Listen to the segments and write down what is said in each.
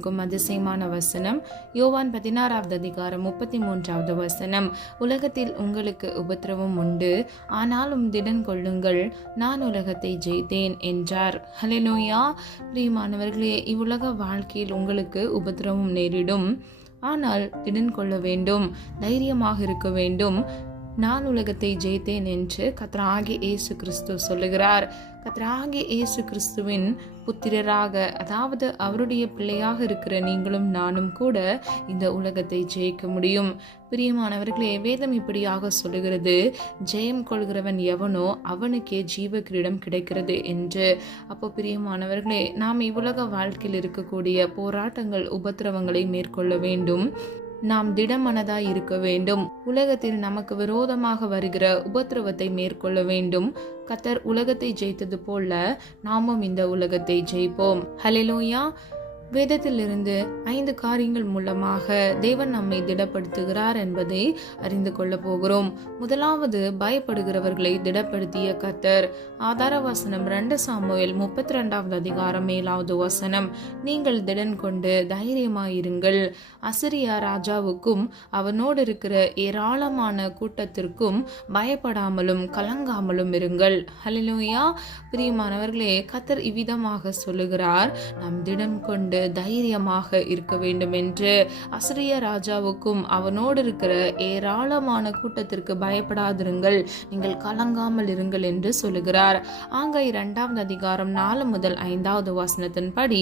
கொடுக்கும் அதிசயமான வசனம் யோவான் 16வது அதிகாரம் 33வது வசனம். உலகத்தில் உங்களுக்கு உபத்திரவம் உண்டு, ஆனாலும் திடன் கொள்ளுங்கள், நான் உலகத்தை ஜெயித்தேன் என்றார். ஹல்லேலூயா. பிரியமானவர்களே, இவ்வுலக வாழ்க்கையில் உங்களுக்கு உபத்திரவம் நேரிடும், ஆனால் திடன் கொள்ள வேண்டும், தைரியமாக இருக்க வேண்டும். நான் உலகத்தை ஜெயித்தேன் என்று கர்த்தராகிய இயேசு கிறிஸ்து சொல்லுகிறார். கர்த்தராகிய இயேசு கிறிஸ்துவின் புத்திரராக, அதாவது அவருடைய பிள்ளையாக இருக்கிற நீங்களும் நானும் கூட இந்த உலகத்தை ஜெயிக்க முடியும். பிரியமானவர்களே, வேதம் இப்படியாக சொல்லுகிறது, ஜெயம் கொள்கிறவன் எவனோ அவனுக்கே ஜீவ கிரீடம் கிடைக்கிறது என்று. அப்போ பிரியமானவர்களே, நாம் இவ்வுலக வாழ்க்கையில் இருக்கக்கூடிய போராட்டங்கள், உபத்திரவங்களை மேற்கொள்ள வேண்டும். நாம் திடமனதாய் இருக்க வேண்டும். உலகத்தில் நமக்கு விரோதமாக வருகிற உபத்திரவத்தை மேற்கொள்ள வேண்டும். கர்த்தர் உலகத்தை ஜெயித்தது போல நாமும் இந்த உலகத்தை ஜெயிப்போம். ஹல்லேலூயா. வேதத்திலிருந்து 5 காரியங்கள் மூலமாக தேவன் நம்மை திடப்படுத்துகிறார் என்பதை அறிந்து கொள்ள போகிறோம். முதலாவது, பயப்படுகிறவர்களை திடப்படுத்திய கர்த்தர். ஆதார வசனம் 2 சாமுவேல் 32வது அதிகாரம் 7வது வசனம். நீங்கள் திடன் கொண்டு தைரியமாயிருங்கள், அசிரியா ராஜாவுக்கும் அவனோடு இருக்கிற ஏராளமான கூட்டத்திற்கும் பயப்படாமலும் கலங்காமலும் இருங்கள். ஹல்லேலூயா. பிரியமானவர்களே, கர்த்தர் இவ்விதமாக சொல்லுகிறார், நாம் திடன் கொண்டு தைரியமாக இருக்க வேண்டும் என்று. அசிரிய ராஜாவுக்கும் அவனோடு இருக்கிற ஏராளமான கூட்டத்திற்கு பயப்படாதிருங்கள், நீங்கள் கலங்காமல் இருங்கள் என்று சொல்லுகிறார். ஆகை 2வது அதிகாரம் 4 முதல் 5வது வசனத்தின்படி,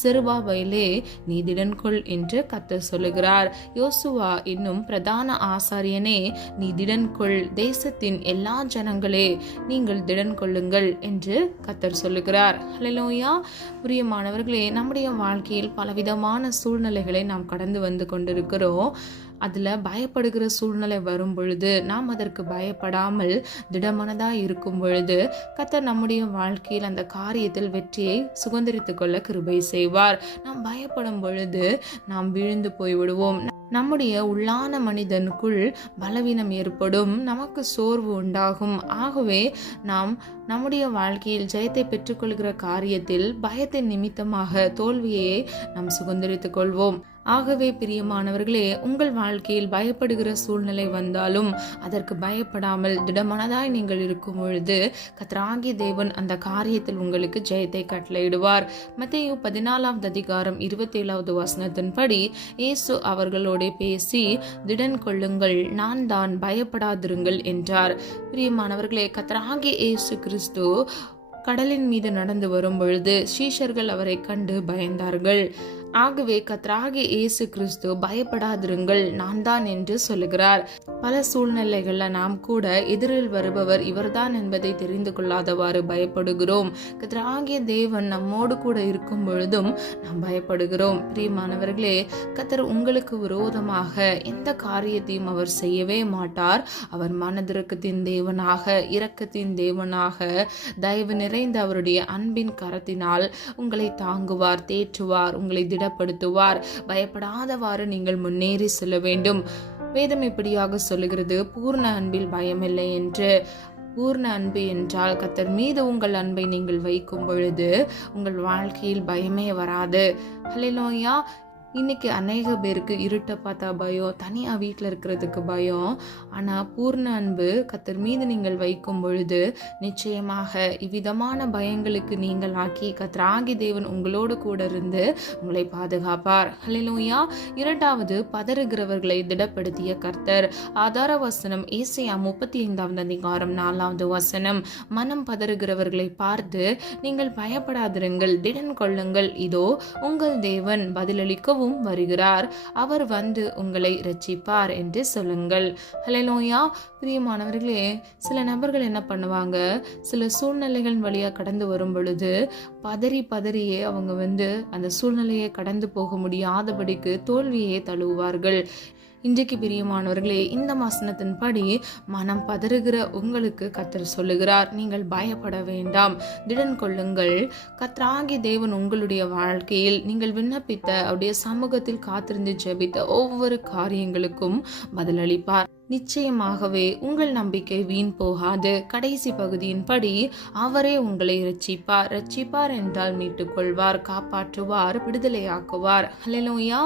செருபாபேலே நீ திடன் கொள் என்று கர்த்தர் சொல்லுகிறார். யோசுவா என்னும் பிரதான ஆசாரியனே நீ திடன் கொள், தேசத்தின் எல்லா ஜனங்களே நீங்கள் திடன் கொள்ளுங்கள் என்று கர்த்தர் சொல்லுகிறார். ஹல்லேலூயா. பிரியமானவர்களே, நம்முடைய வாழ்க்கையில் பலவிதமான சூழ்நிலைகளை நாம் கடந்து வந்து கொண்டிருக்கிறோம். அதில் பயப்படுகிற சூழ்நிலை வரும் பொழுது நாம் அதற்கு பயப்படாமல் திடமனதாக இருக்கும் பொழுது கர்த்தர் நம்முடைய வாழ்க்கையில் அந்த காரியத்தில் வெற்றியை சுதந்திரித்து கொள்ள கிருபை செய்வார். நாம் பயப்படும் பொழுது நாம் விழுந்து போய்விடுவோம். நம்முடைய உள்ளான மனிதனுக்குள் பலவீனம் ஏற்படும், நமக்கு சோர்வு உண்டாகும். ஆகவே நாம் நம்முடைய வாழ்க்கையில் ஜெயத்தை பெற்றுக்கொள்கிற காரியத்தில் பயத்தின் நிமித்தமாக தோல்வியை நாம் சுதந்திரித்துக் கொள்வோம். ஆகவே பிரியமானவர்களே, உங்கள் வாழ்க்கையில் பயப்படுகிற சூழ்நிலை வந்தாலும் அதற்கு பயப்படாமல் திடமனதாய் நீங்கள் இருக்கும் பொழுது கர்த்தராகிய தேவன் அந்த காரியத்தில் உங்களுக்கு ஜெயத்தை கட்டளையிடுவார். மத்தேயு 14வது அதிகாரம் 27வது வசனத்தின்படி, இயேசு அவர்களோட பேசி திடன் கொள்ளுங்கள், நான் தான், பயப்படாதிருங்கள் என்றார். பிரியமானவர்களே, கர்த்தராகிய இயேசு கிறிஸ்து கடலின் மீது நடந்து வரும் பொழுது சீஷர்கள் அவரை கண்டு பயந்தார்கள். ஆகவே கர்த்தராகிய இயேசு கிறிஸ்து பயப்படாதிருங்கள், நான் தான் என்று சொல்லுகிறார். பல சூழ்நிலைகள்ல நாம் கூட எதிரில் வருபவர் இவர்தான் என்பதை தெரிந்து கொள்ளாதவாறு பயப்படுகிறோம். கர்த்தராகிய தேவன் நம்மோடு கூட இருக்கும் பொழுதும் நாம் பயப்படுகிறோம். பிரியமானவர்களே, கர்த்தர் உங்களுக்கு விரோதமாக எந்த காரியத்தையும் அவர் செய்யவே மாட்டார். அவர் மனதிறக்கத்தின் தேவனாக, இரக்கத்தின் தேவனாக, தயவு நிறைந்த அவருடைய அன்பின் கரத்தினால் உங்களை தாங்குவார், தேற்றுவார், உங்களை திடப்படுத்துவார். பயப்படாதவாறு நீங்கள் முன்னேறி செல்ல வேண்டும். வேதம் இப்படியாக சொல்லுகிறது, பூர்ண அன்பில் பயமில்லை என்று. பூர்ண அன்பு என்றால் கர்த்தர் மீது உங்கள் அன்பை நீங்கள் வைக்கும் பொழுது உங்கள் வாழ்க்கையில் பயமே வராது. ஹல்லேலூயா. இன்னைக்கு அநேக பேருக்கு இருட்டை பார்த்தா பயம், தனியாக வீட்டில் இருக்கிறதுக்கு பயம். ஆனால் பூர்ண அன்பு கர்த்தர் மீது நீங்கள் வைக்கும் பொழுது நிச்சயமாக இவ்விதமான பயங்களுக்கு நீங்கள் ஆக்கி கர்த்தராகிய தேவன் உங்களோடு கூட இருந்து உங்களை பாதுகாப்பார். ஹல்லேலூயா. 2வது, பதறுகிறவர்களை திடப்படுத்திய கர்த்தர். ஆதார வசனம் ஏசாயா 35வது அதிகாரம் 4வது வசனம். மனம் பதறுகிறவர்களை பார்த்து நீங்கள் பயப்படாதிருங்கள், திடன் கொள்ளுங்கள், இதோ உங்கள் தேவன் பதிலளிக்கவும் வருகிறார், அவர் வந்து உங்களை இரட்சிப்பார் என்று சொல்லுங்கள். ஹல்லேலூயா. பிரியமானவர்களே, சில நபர்கள் என்ன பண்ணுவாங்க, சில சூழ்நிலைகள் வழியா கடந்து வரும் பொழுது பதறியே அவங்க அந்த சூழ்நிலையை கடந்து போக முடியாதபடிக்கு தோல்வியை தழுவுவார்கள். இன்றைக்கு பிரியமானவர்களே, இந்த வசனத்தின்படி மனம் பதறுகிற உங்களுக்கு கர்த்தர் சொல்லுகிறார், நீங்கள் பயப்பட வேண்டாம், திடன் கொள்ளுங்கள். கர்த்தராகிய தேவன் உங்களுடைய வாழ்க்கையில் நீங்கள் விண்ணப்பித்த அவருடைய சமூகத்தில் காத்திருந்து ஜெபித்த ஒவ்வொரு காரியங்களுக்கும் பதிலளிப்பார். நிச்சயமாகவே உங்கள் நம்பிக்கை வீண் போகாது. கடைசி பகுதியின்படி அவரே உங்களை ரட்சிப்பார் என்றால் மீட்டுக் கொள்வார், காப்பாற்றுவார், விடுதலையாக்குவார். ஹல்லேலூயா.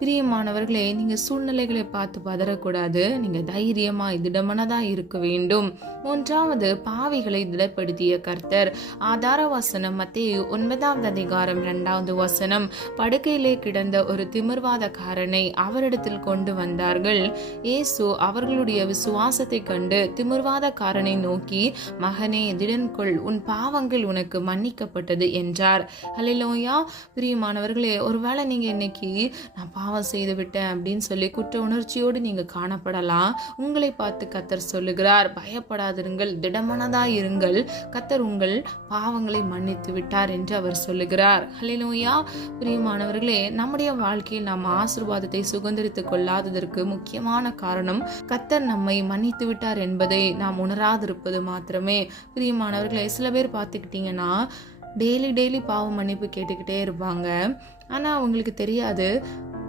பிரியமானவர்களே, நீங்க சூழ்நிலைகளை பார்த்து பதறக்கூடாது. நீங்க தைரியமாய் திடமனதா இருக்க வேண்டும். மூன்றாவது, பாவிகளை திடப்படுத்திய கர்த்தர். ஆதார வசனம் மத்தேயு 9:2. படுக்கையிலே கிடந்த ஒரு திமிர்வாதக்காரனை அவரிடத்தில் கொண்டு வந்தார்கள். இயேசு அவர்களுடைய விசுவாசத்தை கண்டு திமிர்வாதக்காரனை நோக்கி, மகனே, திடன் கொள், உன் பாவங்கள் உனக்கு மன்னிக்கப்பட்டது என்றார். ஹல்லேலூயா. பிரியமானவர்களே, ஒருவேளை நீங்க இன்னைக்கு நான் பாவம் செய்து விட்டேன் அப்படின்னு சொல்லி குற்ற உணர்ச்சியோடு நீங்க காணப்படலாம். உங்களை பார்த்து கர்த்தர் சொல்லுகிறார், பயப்படாதிருங்கள், திடமனதாயிருங்கள், கர்த்தர் உங்கள் பாவங்களை மன்னித்து விட்டார் என்று அவர் சொல்லுகிறார். ஹல்லேலூயா. பிரியமானவர்களே, நம்முடைய வாழ்க்கையில் நாம் ஆசீர்வாதத்தை சுதந்திரித்துக் கொள்ளாததற்கு முக்கியமான காரணம் கர்த்தர் நம்மை மன்னித்து விட்டார் என்பதை நாம் உணராதிருப்பது மாத்திரமே. பிரியமானவர்களே, சில பேர் பார்த்துக்கிட்டீங்கன்னா டெய்லி பாவ மன்னிப்பு கேட்டுக்கிட்டே இருப்பாங்க. ஆனா அவங்களுக்கு தெரியாது,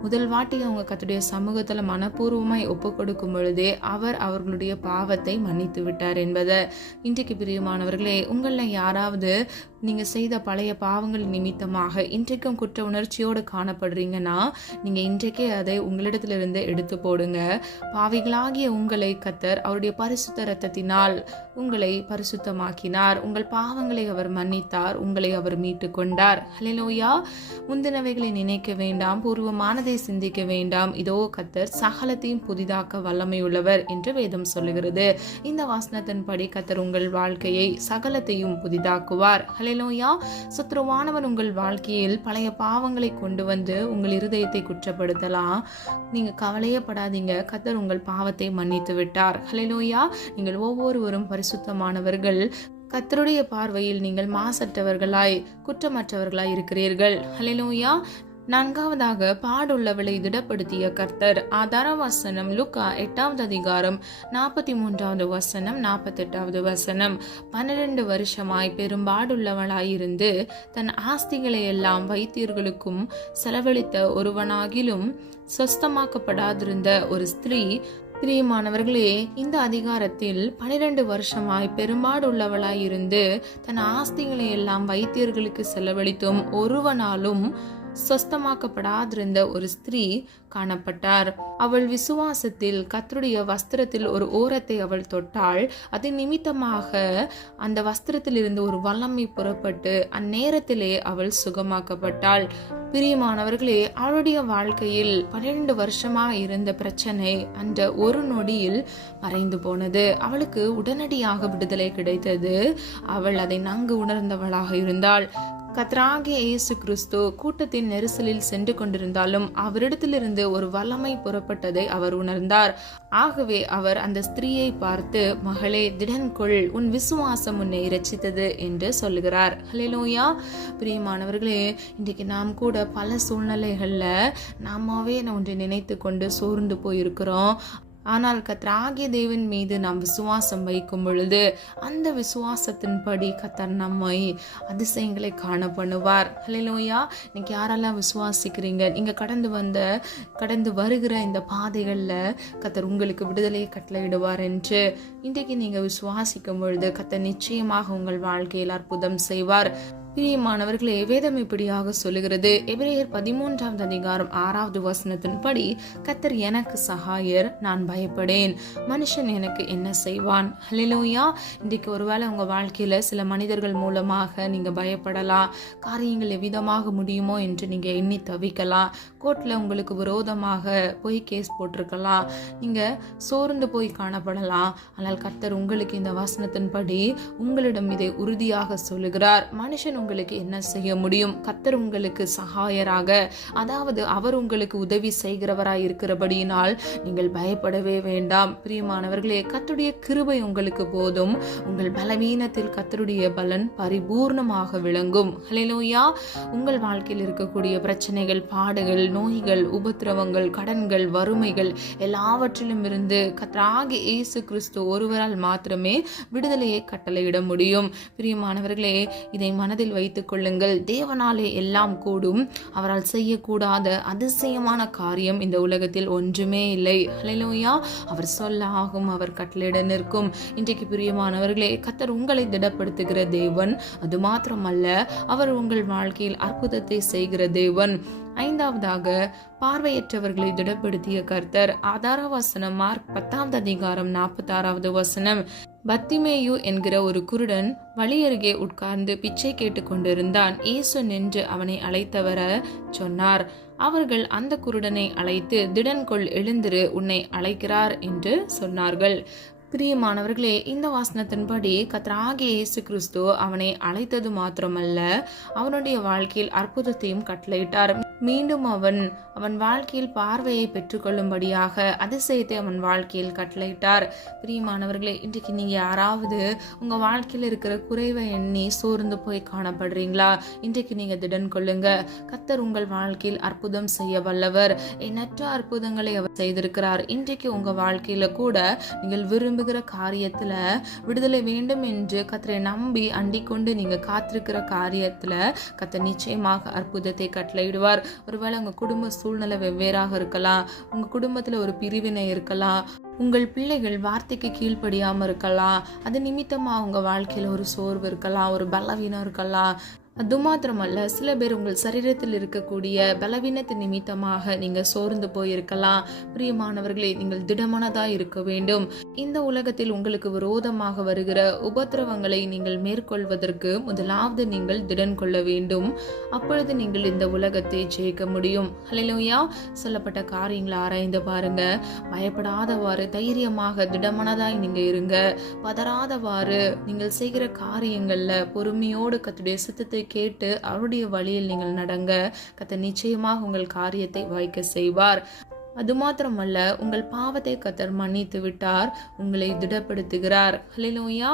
முதல் வாட்டி அவங்க கர்த்தருடைய சமூகத்துல மனப்பூர்வமாய் ஒப்பு கொடுக்கும் பொழுதே அவர் அவர்களுடைய பாவத்தை மன்னித்து விட்டார் என்பதை. இன்றைக்கு பிரியமானவர்களே, உங்கள யாராவது நீங்க செய்த பழைய பாவங்கள் நிமித்தமாக இன்றைக்கும் குற்ற உணர்ச்சியோடு காணப்படுறீங்கன்னா, நீங்க இன்றைக்கே அதை உங்களிடத்திலிருந்து எடுத்து போடுங்க. பாவிகளாகிய உங்களை கர்த்தர் அவருடைய பரிசுத்த இரத்தத்தினால் உங்களை பரிசுத்தமாக்கினார். உங்கள் பாவங்களை அவர் மன்னித்தார், உங்களை அவர் மீட்டு கொண்டார். ஹல்லேலூயா. முந்தினவைகளை நினைக்க வேண்டாம், பூர்வமானதை சிந்திக்க வேண்டாம், இதோ கர்த்தர் சகலத்தையும் புதிதாக்க வல்லமை உள்ளவர் என்று வேதம் சொல்லுகிறது. இந்த வசனத்தின்படி கர்த்தர் உங்கள் வாழ்க்கையை சகலத்தையும் புதிதாக்குவார். ஹல்லேலூயா. சத்ருவானவன் உங்கள் வாழ்க்கையில் பழைய பாவங்களை கொண்டு வந்து உங்கள் இருதயத்தை குற்றப்படுத்தலாம். நீங்க கவலையப்படாதீங்க, கர்த்தர் உங்கள் பாவத்தை மன்னித்து விட்டார். ஹல்லேலூயா. நீங்கள் ஒவ்வொருவரும் பரிசுத்தமானவர்கள். கர்த்தருடைய பார்வையில் நீங்கள் மாசற்றவர்களாய் குற்றமற்றவர்களாய் இருக்கிறீர்கள். ஹல்லேலூயா. நான்காவதாக, பாடுள்ளவளை திடப்படுத்திய கர்த்தர். ஆதார வசனம் லூக்கா 8:43, 48. 12 வருஷமாய் பெரும்பாடுள்ளவளாயிருந்து தன் ஆஸ்திகளை எல்லாம் வைத்தியர்களுக்கும் செலவழித்த ஒருவனாகிலும் சொஸ்தமாக்கப்படாதிருந்த ஒரு ஸ்திரீ. பிரியமானவர்களே, இந்த அதிகாரத்தில் 12 வருஷமாய் பெரும்பாடுள்ளவளாயிருந்து தன் ஆஸ்திகளை எல்லாம் வைத்தியர்களுக்கு செலவழித்தும் ஒருவனாலும் சொஸ்தமாக்கப்படாதிருந்த ஒரு ஸ்திரீ காணப்பட்டார். அவள் விசுவாசத்தில் கர்த்தருடைய வஸ்திரத்தில் ஒரு ஓரத்தை அவள் தொட்டாள். அது நிமித்தமாக அந்த வஸ்திரத்தில் இருந்து ஒரு வல்லமை புறப்பட்டு அந்நேரத்திலே அவள் சுகமாக்கப்பட்டாள். பிரியமானவர்களே, அவளுடைய வாழ்க்கையில் 12 வருஷமா இருந்த பிரச்சனை அந்த ஒரு நொடியில் மறைந்து போனது. அவளுக்கு உடனடியாக விடுதலை கிடைத்தது. அவள் அதை நன்கு உணர்ந்தவளாக இருந்தாள். கர்த்தராகிய இயேசு கிறிஸ்து கூட்டத்தின் நெரிசலில் சென்று கொண்டிருந்தாலும் அவரிடத்திலிருந்து ஒரு வல்லமை புறப்பட்டதை அவர் உணர்ந்தார். ஆகவே அவர் அந்த ஸ்திரீயை பார்த்து, மகளே, திடன் கொள், உன் விசுவாசம் உன்னை இரட்சித்தது என்று சொல்லுகிறார். ஹல்லேலூயா. பிரியமானவர்களே, இன்றைக்கு நாம் கூட பல சூழ்நிலைகள்ல நாமாவே ஒன்றை நினைத்து கொண்டு சோர்ந்து போயிருக்கிறோம். ஆனால் கர்த்தராகிய தேவன் மீது நாம் விசுவாசம் வைக்கும் பொழுது அந்த விசுவாசத்தின்படி கர்த்தர் நம்மை அதிசயங்களை காண பண்ணுவார். ஹல்லேலூயா. இன்னைக்கு யாரெல்லாம் விசுவாசிக்கிறீங்க, நீங்க கடந்து வருகிற இந்த பாதைகள்ல கர்த்தர் உங்களுக்கு விடுதலையை கட்டளையிடுவார் என்று இன்றைக்கு நீங்க விசுவாசிக்கும் பொழுது கர்த்தர் நிச்சயமாக உங்கள் வாழ்க்கையில் அற்புதம் செய்வார். பிரியமானவர்களே, வேதம் இப்படியாக சொல்லுகிறது. எபிரேயர் 13:6 கர்த்தர் எனக்கு சகாயர், நான் பயப்படேன், மனுஷன் எனக்கு என்ன செய்வான். ஹல்லேலூயா. இன்றைக்கு ஒருவேளை உங்க வாழ்க்கையில சில மனிதர்கள் மூலமாக நீங்க பயப்படலாம். காரியங்கள் எவ்விதமாக முடியுமோ என்று நீங்க எண்ணி தவிக்கலாம். கோர்ட்ல உங்களுக்கு விரோதமாக போய் கேஸ் போட்டிருக்கலாம். நீங்க சோர்ந்து போய் காணப்படலாம். ஆனால் கர்த்தர் உங்களுக்கு இந்த வசனத்தின்படி உங்களிடம் இதை உறுதியாக சொல்லுகிறார். மனுஷன் உங்களுக்கு என்ன செய்ய முடியும்? கர்த்தர் உங்களுக்கு சகாயராக, அதாவது அவர் உங்களுக்கு உதவி செய்கிறவராய் இருக்கிறபடியினால் நீங்கள் பயப்படவே வேண்டாம். பிரியமானவர்களே, கர்த்தருடைய கிருபை உங்களுக்கு போதும். உங்கள் பலவீனத்தில் கர்த்தருடைய பலன் பரிபூர்ணமாக விளங்கும். ஹல்லேலூயா. உங்கள் வாழ்க்கையில் இருக்கக்கூடிய பிரச்சனைகள், பாடுகள், நோய்கள், உபத்திரவங்கள், கடன்கள், வறுமைகள் எல்லாவற்றிலும் இருந்து கர்த்தராகிய இயேசு கிறிஸ்து ஒருவரால் மாத்திரமே விடுதலையை கட்டளையிட முடியும். பிரியமானவர்களே, இதை மனதில் வைத்துக் கொள்ளுங்கள். தேவனாலே எல்லாம் கூடும். அவரால் செய்யக்கூடாத அதிசயமான காரியம் இந்த உலகத்தில் ஒன்றுமே இல்லை. ஹல்லேலூயா. அவர் சொல்ல ஆகும், அவர் கட்டளையிட நிற்கும். இன்றைக்கு பிரியமானவர்களே, கர்த்தர் உங்களை திடப்படுத்துகிற தேவன். அது மாத்திரமல்ல, அவர் உங்கள் வாழ்க்கையில் அற்புதத்தை செய்கிற தேவன். ஐந்தாவதாக, பார்வையற்றவர்களை திடப்படுத்திய கர்த்தர். ஆதார வசனம் மார்க் 10 அதிகாரம் 46 வசனம். பத்திமேயு என்கிற ஒரு குருடன் வழி அருகே உட்கார்ந்து பிச்சை கேட்டு கொண்டிருந்தான். இயேசு நின்று அவனை அழைத்து வர சொன்னார். அவர்கள் அந்த குருடனை அழைத்து, திடன் கொள், எழுந்திரு, உன்னை அழைக்கிறார் என்று சொன்னார்கள். பிரியமானவர்களே, இந்த வாசனத்தின்படி கர்த்தராகிய இயேசு கிறிஸ்து அவனை அழைத்தது மாத்திரமல்ல, அவனுடைய வாழ்க்கையில் அற்புதத்தையும் கட்டளையிட்டார். மீண்டும் அவன் வாழ்க்கையில் பார்வையை பெற்றுக்கொள்ளும்படியாக அதிசயத்தை அவன் வாழ்க்கையில் கட்டளையிட்டார். பிரியமானவர்களே, இன்றைக்கு நீங்க யாராவது உங்க வாழ்க்கையில் இருக்கிற குறைவை எண்ணி சோர்ந்து போய் காணப்படுறீங்களா? இன்றைக்கு நீங்க திடன் கொள்ளுங்க. கர்த்தர் உங்கள் வாழ்க்கையில் அற்புதம் செய்ய வல்லவர். எண்ணற்ற அற்புதங்களை அவர் செய்திருக்கிறார். இன்றைக்கு உங்க வாழ்க்கையில கூட நீங்கள் விரும்புகிற காரியத்துல விடுதலை வேண்டும் என்று கர்த்தரை நம்பி அண்டிக் கொண்டு நீங்க காத்திருக்கிற காரியத்துல கர்த்தர் நிச்சயமாக அற்புதத்தை கட்டளையிடுவார். ஒருவேளை உங்க குடும்ப சூழ்நிலை வெவ்வேறாக இருக்கலாம். உங்க குடும்பத்துல ஒரு பிரிவினை இருக்கலாம். உங்கள் பிள்ளைகள் வார்த்தைக்கு கீழ்ப்படியாம இருக்கலாம். அது நிமித்தமா உங்க வாழ்க்கையில ஒரு சோர்வு இருக்கலாம், ஒரு பலவீனம் இருக்கலாம். அது மாத்திரமல்ல, சில பேர் உங்கள் சரீரத்தில் இருக்கக்கூடிய பலவீனத்தின் நிமித்தமாக நீங்க சோர்ந்து போயிருக்கலாம். பிரியமானவர்களே, நீங்கள் திடமனதாய் இருக்க வேண்டும். இந்த உலகத்தில் உங்களுக்கு விரோதமாக வருகிற உபத்திரவங்களை நீங்கள் மேற்கொள்வதற்கு முதலாவது நீங்கள் திடன் கொள்ள வேண்டும். அப்பொழுது நீங்கள் இந்த உலகத்தை ஜெயிக்க முடியும். ஹல்லேலூயா. சொல்லப்பட்ட காரியங்களை ஆராய்ந்து பாருங்க. பயப்படாதவாறு தைரியமாக திடமனதாய் நீங்க இருங்க. பதறாதவாறு நீங்கள் செய்கிற காரியங்கள்ல பொறுமையோடு கர்த்தருடைய சித்தத்தை கேட்டு அவருடைய வழியில் நீங்கள் நடங்க. கர்த்தர் நிச்சயமாக உங்கள் காரியத்தை வாய்க்க செய்வார். அது மாத்திரமல்ல, உங்கள் பாவத்தை கர்த்தர் மன்னித்து விட்டார், உங்களை திடப்படுத்துகிறார். ஹல்லேலூயா.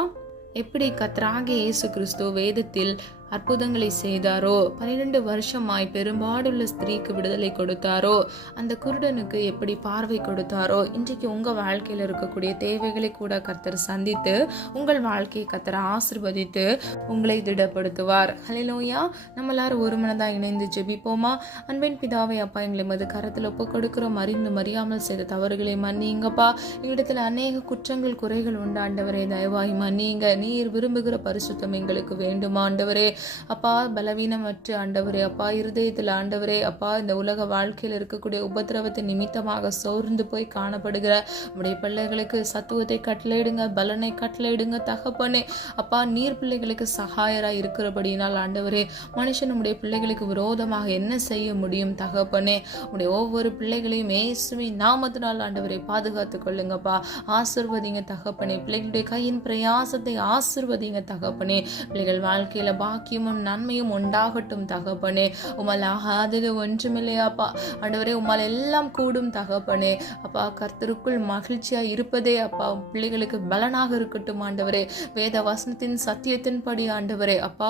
எப்படி கர்த்தராகிய இயேசு கிறிஸ்து வேதத்தில் அற்புதங்களை செய்தாரோ, 12 வருஷமாய் பெரும்பாடுள்ள ஸ்திரீக்கு விடுதலை கொடுத்தாரோ, அந்த குருடனுக்கு எப்படி பார்வை கொடுத்தாரோ, இன்றைக்கு உங்க வாழ்க்கையில் இருக்கக்கூடிய தேவைகளை கூட கர்த்தர் சந்தித்து உங்கள் வாழ்க்கையை கர்த்தர் ஆசீர்வதித்து உங்களை திடப்படுத்துவார். ஹல்லேலூயா. நம்ம எல்லாரும் ஒரு மனதா இணைந்து ஜெபிப்போமா? அன்பின் பிதாவே, அப்பா, எங்களை மது கரத்தில் ஒப்பு கொடுக்கிறோம். அறிந்து மறியாமல் செய்த தவறுகளை மன்னிங்கப்பா. எங்களிடத்துல அநேக குற்றங்கள் குறைகள் உண்டு ஆண்டவரே, தயவாய் மன்னிங்க. நீர் விரும்புகிற பரிசுத்தம் எங்களுக்கு வேண்டும் ஆண்டவரே. அப்பா, பலவீனமற்ற ஆண்டவரே, அப்பா, இருதயத்தில் ஆண்டவரே, அப்பா, இந்த உலக வாழ்க்கையில் இருக்கக்கூடிய உபத்திரவத்தின் நிமித்தமாக சோர்ந்து போய் காணப்படுகிற உடைய பிள்ளைகளுக்கு சத்துவத்தை கட்டளையிடுங்க, பலனை கட்டளையிடுங்க தகப்பனே. அப்பா, நீர் பிள்ளைகளுக்கு சகாயராய் இருக்கிறபடியினால் ஆண்டவரே, மனுஷன் உடைய பிள்ளைகளுக்கு விரோதமாக என்ன செய்ய முடியும் தகப்பனே? உடைய ஒவ்வொரு பிள்ளைகளையும் இயேசுவின் நாமத்தினால் ஆண்டவரை பாதுகாத்துக் கொள்ளுங்கப்பா. ஆசீர்வதிங்க தகப்பனே. பிள்ளைகளுடைய கையின் பிரயாசத்தை ஆசீர்வதிங்க தகப்பனே. பிள்ளைகள் வாழ்க்கையில பாக்கியமும் நன்மையும் உண்டாகட்டும் தகப்பனே. உம்மால் ஆகாதது ஒன்றுமில்லையாப்பா ஆண்டவரே. உம்மால் எல்லாம் கூடும் தகப்பனே. அப்பா, கர்த்தருக்குள் மகிழ்ச்சியா இருப்பதே அப்பா பிள்ளைகளுக்கு பலனாக இருக்கட்டும் ஆண்டவரே. வேத வசனத்தின் சத்தியத்தின்படி ஆண்டவரே, அப்பா,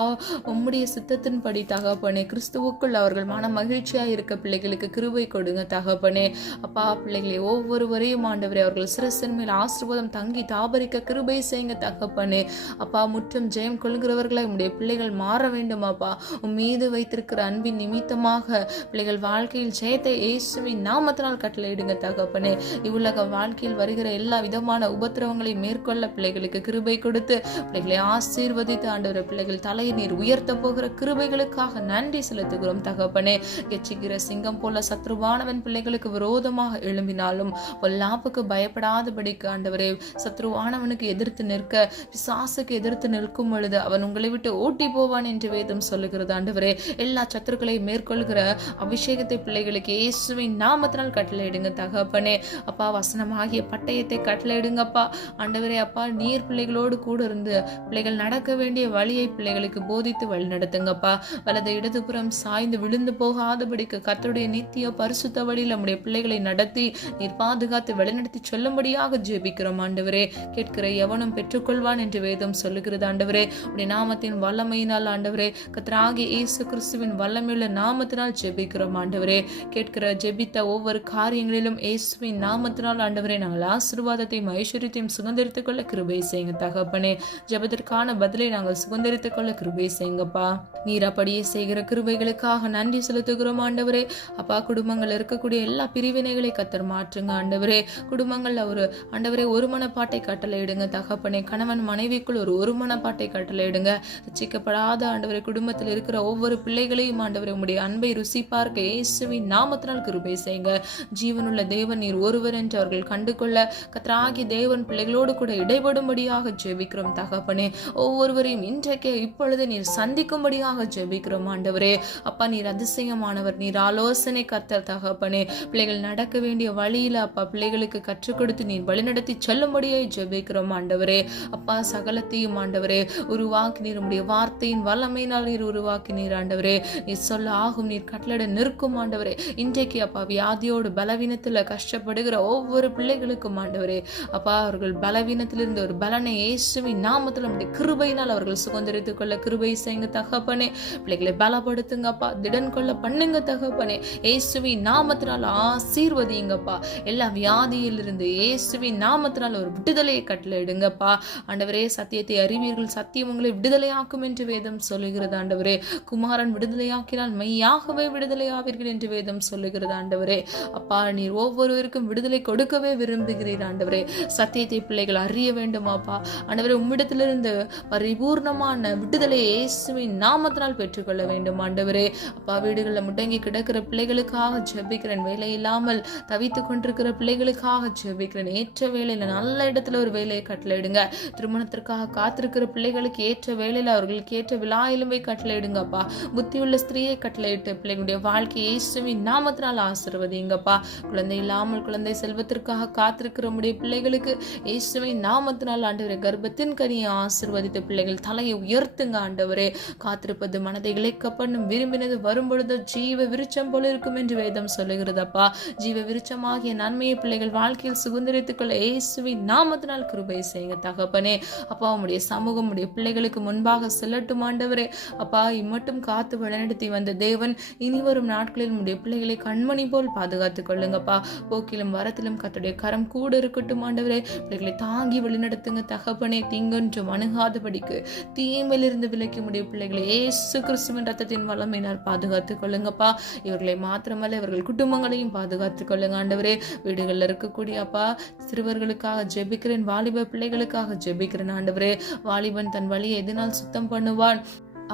உம்முடைய சித்தத்தின்படி தகப்பனே, கிறிஸ்துவுக்குள் அவர்கள் மன மகிழ்ச்சியா இருக்க பிள்ளைகளுக்கு கிருபை கொடுங்க தகப்பனே. அப்பா, பிள்ளைகளை ஒவ்வொருவரையும் ஆண்டவரே, அவர்கள் சிரசின் மேல் ஆசீர்வாதம் தங்கி தாபரிக்க கிருபை செய்யுங்க தகப்பனே. அப்பா, முற்றும் ஜெயம் கொள்கிறவர்களை உம்முடைய பிள்ளைகள் மாற வேண்டுமாப்பா. உன் மீது வைத்திருக்கிற அன்பின் நிமித்தமாக பிள்ளைகள் வாழ்க்கையில் ஜெயத்தை இயேசுவின் நாமத்தினால் கட்டளையிடுங்க தகப்பனே. இவ்வுலக வாழ்க்கையில் வருகிற எல்லா விதமான உபத்திரவங்களை மேற்கொள்ள பிள்ளைகளுக்கு கிருபை கொடுத்து பிள்ளைகளை ஆசீர்வதித்து ஆண்டவரே, பிள்ளைகள் தலையை நீர் உயர்த்த போகிற கிருபைகளுக்காக நன்றி செலுத்துகிறோம் தகப்பனே. கெச்சிக்கிற சிங்கம் போல சத்ருவானவன் பிள்ளைகளுக்கு விரோதமாக எழும்பினாலும் பொல்லாப்புக்கு பயப்படாதபடிக்கு ஆண்டவரே, சத்ருவானவனுக்கு எதிர்த்து நிற்க, பிசாசுக்கு எதிர்த்து நிற்கும் பொழுது அவன் உங்களை விட்டு ஓட்டி போவான் பெற்றுக்கொள்வான் என்று வேதம் சொல்லுகிறது ஆண்டவரே. எல்லா சத்துருக்களையும் மேற்கொள்கிற அபிஷேகத்தை பிள்ளைகளுக்கு இயேசுவின் நாமத்தினால் கட்டளையிடுங்க தகப்பனே. அப்பா வசனமாகிய பட்டயத்தை கட்டளையிடுங்கப்பா ஆண்டவரே. அப்பா நீர் பிள்ளைகளோடு கூட இருந்து பிள்ளைகள் நடக்க வேண்டிய வழியை பிள்ளைகளுக்கு போதித்து வழி நடத்துங்கப்பா. வலது இடதுபுறம் சாய்ந்து விழுந்து போகாதபடிக்கு கர்த்தருடைய நித்திய பரிசுத்த வழியில் நம்முடைய பிள்ளைகளை நடத்தி நீர் பாதுகாத்து வழிநடத்தி சொல்லும்படியாக ஜெபிக்கிறோம் ஆண்டவரே. கேட்கிற எவனும் பெற்றுக்கொள்வான் என்று வேதம் சொல்லுகிறது ஆண்டவரே. உடைய நாமத்தின் வல்லமையினால் ஆண்டவரே, கர்த்தராகிய இயேசு கிறிஸ்துவின் வல்லமையுள்ள நாமத்தினால் ஜெபிக்கிறோம் ஆண்டவரே. கேட்கிற ஜெபித்த ஒவ்வொரு காரியங்களிலும் இயேசுவின் நாமத்தினால் ஆண்டவரே நாங்கள் ஆசீர்வாதத்தையும் ஐஸ்வர்யத்தையும் சுதந்திரித்துக் கொள்ள கிருபை செய்யுங்க தகப்பனே. ஜெபத்திற்கான பதிலை நாங்கள் சுதந்திரித்துக் கொள்ள கிருபை செய்யுங்கப்பா. நீர் அப்படியே செய்கிற கிருபைகளுக்காக நன்றி செலுத்துகிறோம் ஆண்டவரே. அப்பா குடும்பங்கள் இருக்கக்கூடிய எல்லா பிரிவினைகளை கத்தர் மாற்றுங்க ஆண்டவரே. குடும்பங்கள்ல ஒரு ஆண்டவரே ஒரு மனப்பாட்டை கட்டளையிடுங்க தகப்பனே. கணவன் மனைவிக்குள் ஒரு மனப்பாட்டை கட்டளையிடுங்க. ரட்சிக்கப்படாத ஆண்டவரே குடும்பத்தில் இருக்கிற ஒவ்வொரு பிள்ளைகளையும் ஆண்டவரே உம்முடைய அன்பை ருசி பார்க்க இயேசுவின் நாமத்தினால் கிருபை செய்யுங்க. ஜீவனுள்ள தேவன் நீர் ஒருவர் என்று அவர்கள் கண்டுகொள்ள கர்த்தராகிய தேவன் பிள்ளைகளோடு கூட இடைபடும்படியாக ஜெபிக்கிறோம் தகப்பனே. ஒவ்வொருவரையும் இன்றைக்கே இப்பொழுது நீர் சந்திக்கும்படியாக ஜெபிக்கிறோம் ஆண்டவரே. அப்பா நீர் அதிசயமானவர், நீர் ஆலோசனை கர்த்தர் தகப்பனே. பிள்ளைகள் நடக்க வேண்டிய வழியில அப்பா பிள்ளைகளுக்கு கற்றுக் கொடுத்து நீர் வழிநடத்தி செல்லும்படியே ஜெபிக்கிறோம் ஆண்டவரே. அப்பா சகலத்தையும் ஆண்டவரே உருவாக்கி நீர் உம்முடைய வார்த்தையின் வல்லமையினால் நீர் உருவாக்கி நீர் ஆண்டவரே நீர் சொல்ல ஆகும் நீர் கட்டளையிட நிற்கும் ஆண்டவரே. இன்றைக்கு அப்பா வியாதியோடு பலவீனத்துல கஷ்டப்படுகிற ஒவ்வொரு பிள்ளைகளுக்கும் ஆண்டவரே அப்பா அவர்கள் பலவீனத்திலிருந்து ஒரு பலனை இயேசுவின் நாமத்தில் நம்முடைய கிருபையினால் அவர்கள் சுதந்திரித்துக் கொள்ள கிருபை செய்யுங்க தகப்பனே. பிள்ளைகளை பலப்படுத்துங்கப்பா, திடன் கொள்ள பண்ணுங்க தகப்பனே. இயேசுவின் நாமத்தினால் ஆசீர்வதிங்கப்பா. எல்லா வியாதியிலிருந்து இயேசுவின் நாமத்தினால் ஒரு விடுதலையை கட்டளையிடுங்கப்பா ஆண்டவரே. சத்தியத்தை அறிவீர்கள், சத்தியம் உங்களை விடுதலையாக்கும் என்று வேதம் சொல்லுகிறது ஆண்டவரே. குமாரன் விடுதலையாக்கினால் மெய்யாகவே விடுதலையாவீர்கள் என்று வேதம் சொல்லுகிறது ஆண்டவரே. அப்பா நீர் ஒவ்வொருவருக்கும் விடுதலை கொடுக்கவே விரும்புகிறீர் ஆண்டவரே. சத்தியத்தை பிள்ளைகள் அறிய வேண்டுமாப்பா ஆண்டவரே. உம்மிடத்திலிருந்து பரிபூர்ணமான விடுதலை இயேசுவின் நாமத்தினால் பெற்றுக்கொள்ள வேண்டும் ஆண்டவரே. அப்பா வீடுகளில் முடங்கி கிடக்கிற பிள்ளைகளுக்காக ஜெபிக்கிறேன். வேலை இல்லாமல் தவித்துக் கொண்டிருக்கிற பிள்ளைகளுக்காக ஜெபிக்கிறேன். ஏற்ற வேலையில நல்ல இடத்துல ஒரு வேலையை கட்டளையிடுங்க. திருமணத்திற்காக காத்திருக்கிற பிள்ளைகளுக்கு ஏற்ற வேலையில அவர்களுக்கு ஏற்ற விழா எலும்பை கட்டளையிடுங்கப்பா. புத்தியுள்ள ஸ்திரீயை கட்டளையிட்டு பிள்ளைகளுடைய வாழ்க்கையை இயேசுவின் நாமத்தினால் ஆசீர்வதிங்கப்பா. குழந்தை இல்லாமல் குழந்தை செல்வத்திற்காக காத்திருக்கிற உம்முடைய பிள்ளைகளுக்கு இயேசுவின் நாமத்தினால் ஆண்டவரே கர்ப்பத்தின் கனியை ஆசீர்வதித்த பிள்ளைகள் தலையை உயர்த்துங்க ஆண்டவரே. காத்திருப்பது மனதை இழைக்க பண்ணும், விரும்பினது வரும்பொழுது ஜீவ விருட்சம் போல இருக்கும் என்று வேதம் சொல்லுகிறதப்பா. ஜீவ விருட்சமாகிய நன்மையை பிள்ளைகள் வாழ்க்கையில் சுதந்திரித்துக் கொள்ள இயேசுவின் நாமத்தினால் கிருபை செய்யுங்க தகப்பனே. அப்பா உம்முடைய சமூகம் உடைய பிள்ளைகளுக்கு முன்பாக செல்லட்டும் ஆண்டவரே. அப்பா இம்மட்டும் காத்து வழிநடத்தி வந்த தேவன் இனி வரும் நாட்களில் உடைய பிள்ளைகளை கண்மணி போல் பாதுகாத்துக் கொள்ளுங்கப்பா. போக்கிலும் வரத்திலும் கர்த்தருடைய கரம் கூட இருக்கட்டும் ஆண்டவரே. பிள்ளைகளை தாங்கி வழிநடத்துங்க தகப்பனே. தீங்கொன்றும் அணுகாதபடிக்கு தீமையிலிருந்து விலக்கி உடைய பிள்ளைகளை இயேசு கிறிஸ்துவின் ரத்தத்தின் வல்லமையினால் பாதுகாத்துக் கொள்ளுங்கப்பா. இவர்களை மாத்திரமல்ல இவர்கள் குடும்பங்களையும் பாதுகாத்துக் கொள்ளுங்க ஆண்டவரே. வீடுகளில் இருக்கக்கூடிய அப்பா சிறுவர்களுக்காக ஜெபிக்கிறேன், வாலிப பிள்ளைகளுக்காக ஜெபிக்கிறேன் ஆண்டவரே. வாலிபன் தன் வழியை எதனால் சுத்தம் பண்ணுவான்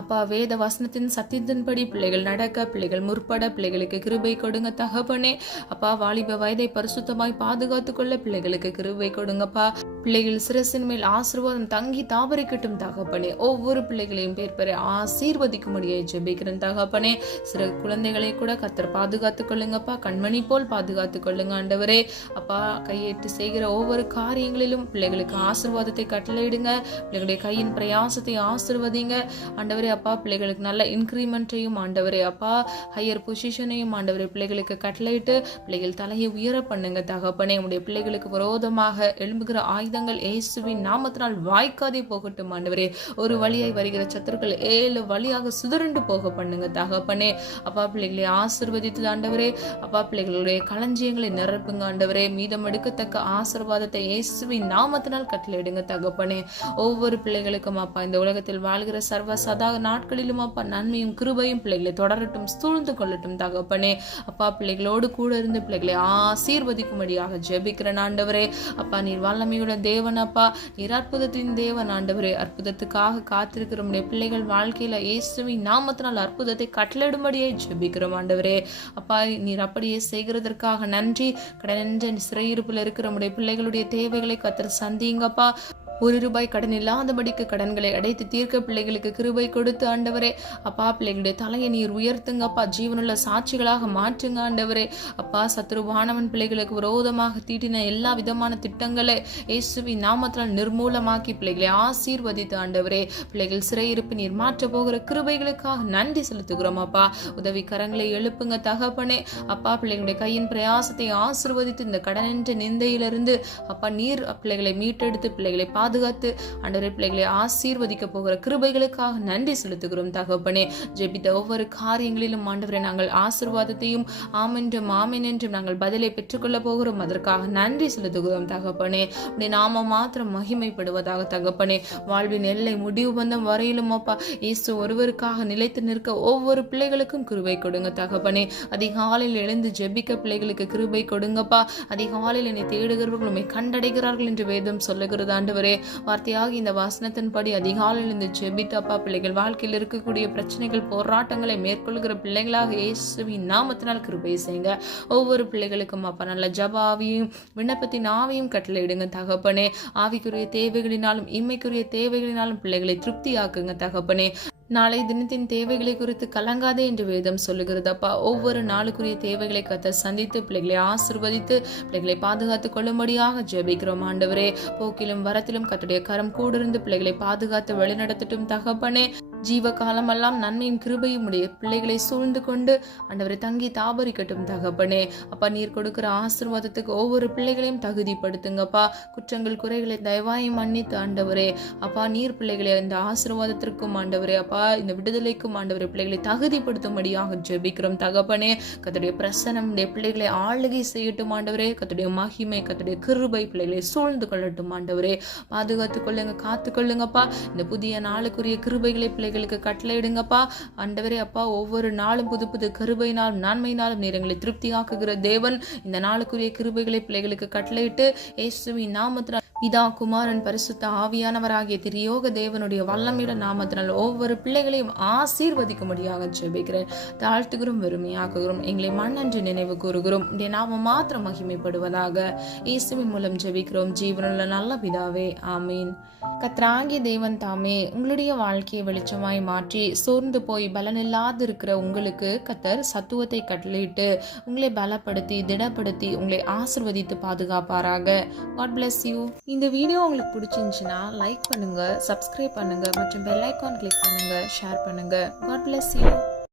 அப்பா. வேத வசனத்தின் சத்தியத்தின்படி பிள்ளைகள் நடக்க, பிள்ளைகள் முற்பட பிள்ளைகளுக்கு கிருபை கொடுங்க தகப்பனே. அப்பா வாலிப வயதை பரிசுத்தமாய் பாதுகாத்துக் கொள்ள பிள்ளைகளுக்கு கிருபை கொடுங்கப்பா. பிள்ளைகள் சிரசின் மேல் ஆசீர்வாதம் தங்கி தாபரிக்கட்டும் தகப்பனே. ஒவ்வொரு பிள்ளைகளையும் பேர் பெற ஆசீர்வதிக்கும்படியே ஜெபிக்கிறேன் தகப்பனே. சிறு குழந்தைகளை கூட கர்த்தர் பாதுகாத்துக் கொள்ளுங்கப்பா. கண்மணி போல் பாதுகாத்துக் கொள்ளுங்க ஆண்டவரே. அப்பா கையேற்று செய்கிற ஒவ்வொரு காரியங்களிலும் பிள்ளைகளுக்கு ஆசீர்வாதத்தை கட்டளையிடுங்க. பிள்ளைகளுடைய கையின் பிரயாசத்தை ஆசீர்வதிங்க ஆண்டவரே. அப்பா பிள்ளைகளுக்கு நல்ல இன்கிரிமெண்ட்டையும் ஆண்டவரே அப்பா ஹையர் பொசிஷனையும் ஆண்டவரே பிள்ளைகளுக்கு கட்டளையிட்டு பிள்ளைகள் தலையை உயர பண்ணுங்க தகப்பனே. உடைய பிள்ளைகளுக்கு விரோதமாக எழும்புகிற ஆயுதங்கள் இயேசுவின் நாமத்தினால் வாய்க்காதே போகட்டும் ஆண்டவரே. ஒரு வழியாய் வருகிற சத்துருக்கள் 7 வழியாக சுதறண்டு போக பண்ணுங்க தகப்பனே. அப்பா பிள்ளைகளை ஆசீர்வதித்து ஆண்டவரே. அப்பா பிள்ளைகளுடைய களஞ்சியங்களை நிரப்புங்க ஆண்டவரே. மீதம் எடுக்கத்தக்க ஆசீர்வாதத்தை இயேசுவின் நாமத்தினால் கட்டளையிடுங்க தகப்பனே. ஒவ்வொரு பிள்ளைகளுக்கும் அப்பா இந்த உலகத்தில் வாழ்கிற சர்வ சதா நாட்களிலும் அப்பா நன்மையும் கிருபையும் பிள்ளைகளை தொடரட்டும், சூழ்ந்து கொள்ளட்டும் தகப்பனே. அப்பா பிள்ளைகளோடு கூட இருந்து பிள்ளைகளை ஆசீர்வதிக்கும்படியாக ஜெபிக்கிறேன் ஆண்டவரே. அப்பா நீர் வல்லமையுள்ள தேவன் அப்பா, நீர் அற்புதத்தின் தேவன் ஆண்டவரே. அற்புதத்துக்காக காத்திருக்கிற பிள்ளைகள் வாழ்க்கையில இயேசுவின் நாமத்தினால் அற்புதத்தை கட்டளையிடும்படியே ஜெபிக்கிறோம் ஆண்டவரே. அப்பா நீர் அப்படியே செய்கிறதற்காக நன்றி. கடனென்ற சிறையிருப்பில் இருக்கிற பிள்ளைகளுடைய தேவைகளை கர்த்தர் சந்திங்கப்பா. ரூபாய் கடன் இல்லாதபடிக்கு கடன்களை அடைத்து தீர்க்க பிள்ளைகளுக்கு கிருபை கொடுத்து ஆண்டவரே அப்பா, பிள்ளைகளுடைய தலையை நீர் உயர்த்துங்கப்பா, ஜீவனுள்ள சாட்சிகளாக மாற்றுங்க ஆண்டவரே அப்பா. சத்துருவானவன் பிள்ளைகளுக்கு விரோதமாக தீட்டின எல்லா விதமான திட்டங்களை இயேசுவின் நாமத்தால் நிர்மூலமாக்கி பிள்ளைகளை ஆசீர்வதித்து ஆண்டவரே, பிள்ளைகள் சிறையிருப்பு நீர் மாற்ற போகிற கிருபைகளுக்காக நன்றி செலுத்துகிறோம் அப்பா. உதவி கரங்களை எழுப்புங்க தகப்பனே அப்பா. பிள்ளைகளுடைய கையின் பிரயாசத்தை ஆசீர்வதித்து இந்த கடனென்ற நிந்தையிலிருந்து அப்பா நீர் பிள்ளைகளை மீட்டெடுத்து பிள்ளைகளை பாதுகாத்து ஆண்டவரே, பிள்ளைகளை ஆசீர்வதிக்க போகிற கிருபைகளுக்காக நன்றி செலுத்துகிறோம் தகப்பனே. ஜெபித்த ஒவ்வொரு காரியங்களிலும் ஆண்டவரே நாங்கள் ஆசீர்வாதத்தையும் ஆமென்றும் ஆமென் என்றும் நாங்கள் பதிலை பெற்றுக்கொள்ள போகிறோம். அதற்காக நன்றி செலுத்துகிறோம் தகப்பனே. உடைய நாம மாத்திரம் மகிமைப்படுவதாக தகப்பனே. வாழ்வின் எல்லை முடிவு பந்தம் வரையிலும் அப்பா இயேசு ஒருவருக்காக நிலைத்து நிற்க ஒவ்வொரு பிள்ளைகளுக்கும் கிருபை கொடுங்க தகப்பனே. அதிகாலையில் எழுந்து ஜெபிக்க பிள்ளைகளுக்கு கிருபை கொடுங்கப்பா. அதிகாலையில் என்னை தேடுகிறவர்கள் உம்மை கண்டடைகிறார்கள் என்று வேதம் சொல்லுகிறது ஆண்டவரே. வார்த்தையாக இந்த வாசனத்தின்படி அதிகாலையில் இந்த ஜெபித்தப்பா பிள்ளைகள் வாழ்க்கையில் இருக்கக்கூடிய பிரச்சனைகள் போராட்டங்களை மேற்கொள்கிற பிள்ளைகளாக இயேசுவின் நாமத்தினால் கிருபை செய்யுங்க. ஒவ்வொரு பிள்ளைகளுக்கும் அப்பா நல்ல ஜபாவையும் விண்ணப்பத்தின் ஆவியும் கட்டளையிடுங்க தகப்பனே. ஆவிக்குரிய தேவைகளினாலும் இம்மைக்குரிய தேவைகளினாலும் பிள்ளைகளை திருப்தியாக்குங்க தகப்பனே. நாளை தினத்தின் தேவைகளை குறித்து கலங்காதே என்று வேதம் சொல்லுகிறது அப்பா. ஒவ்வொரு நாளுக்குரிய தேவைகளை கர்த்தர் சந்தித்து பிள்ளைகளை ஆசீர்வதித்து பிள்ளைகளை பாதுகாத்துக் கொள்ளும்படியாக ஜெபிக்கிறோம் ஆண்டவரே. போக்கிலும் வரத்திலும் கர்த்தருடைய கரம் கூடிருந்து பிள்ளைகளை பாதுகாத்து வழிநடத்தட்டும் தகப்பனே. ஜீவ காலமெல்லாம் நன்மையும் கிருபையும் உடைய பிள்ளைகளை சூழ்ந்து கொண்டு ஆண்டவரை தங்கி தாபரிக்கட்டும் தகப்பனே. அப்பா நீர் கொடுக்கிற ஆசீர்வாதத்துக்கு ஒவ்வொரு பிள்ளைகளையும் தகுதிப்படுத்துங்கப்பா. குற்றங்கள் குறைகளை தயவாயும் மன்னித்து ஆண்டவரே அப்பா நீர் பிள்ளைகளை இந்த ஆசீர்வாதத்திற்கும் ஆண்டவரே அப்பா இந்த விடுதலைக்கும் ஆண்டவரை பிள்ளைகளை தகுதிப்படுத்தும்படியாக ஜெபிக்கிறோம் தகப்பனே. கர்த்தருடைய பிரசன்னம் உடைய பிள்ளைகளை ஆளுகை செய்யட்டும் ஆண்டவரே. கர்த்தருடைய மகிமை கர்த்தருடைய கிருபை பிள்ளைகளை சூழ்ந்து கொள்ளட்டும் ஆண்டவரே. பாதுகாத்துக் கொள்ளுங்க, காத்துக் கொள்ளுங்கப்பா. இந்த புதிய நாளுக்குரிய கிருபைகளை பிள்ளைகளுக்கு கட்டளையிடுங்கப்பா ஆண்டவரே அப்பா. ஒவ்வொரு நாளும் புது புது கிருபையினாலும் நன்மையினாலும் நீர் எங்களை திருப்தியாக்குகிற தேவன். இந்த நாளுக்குரிய கிருபைகளை பிள்ளைகளுக்கு கட்டளையிட்டு இயேசுவின் நாமத்தினால் பிதா குமாரன் பரிசுத்த ஆவியானவராகிய திரியோக தேவனுடைய வல்லமையுள்ள நாமத்தினால் ஒவ்வொரு பிள்ளைகளையும் ஆசீர்வதிக்கும்படியாக ஜெபிக்கிறேன். தாழ்த்துகிறோம், வெறுமையாக்குகிறோம், எங்களை மண்ணன்று நினைவு கூறுகிறோம். உடைய நாமம் மாத்திரம் மகிமைப்படுவதாக இயேசுவின் மூலம் ஜெபிக்கிறோம் ஜீவனுள்ள நல்ல பிதாவே, ஆமீன். கர்த்தராகிய தேவன் தாமே உங்களுடைய வாழ்க்கையை வெளிச்சமாய் மாற்றி சோர்ந்து போய் பலனில்லாது இருக்கிற உங்களுக்கு கர்த்தர் சத்துவத்தை கட்டளையிட்டு உங்களை பலப்படுத்தி திடப்படுத்தி உங்களை ஆசீர்வதித்து பாதுகாப்பாராக. God bless you. இந்த வீடியோ உங்களுக்கு பிடிச்சிருந்துச்சுன்னா லைக் பண்ணுங்க, சப்ஸ்கிரைப் பண்ணுங்க மற்றும் பெல் ஐகான் கிளிக் பண்ணுங்க, ஷேர் பண்ணுங்க. God bless you.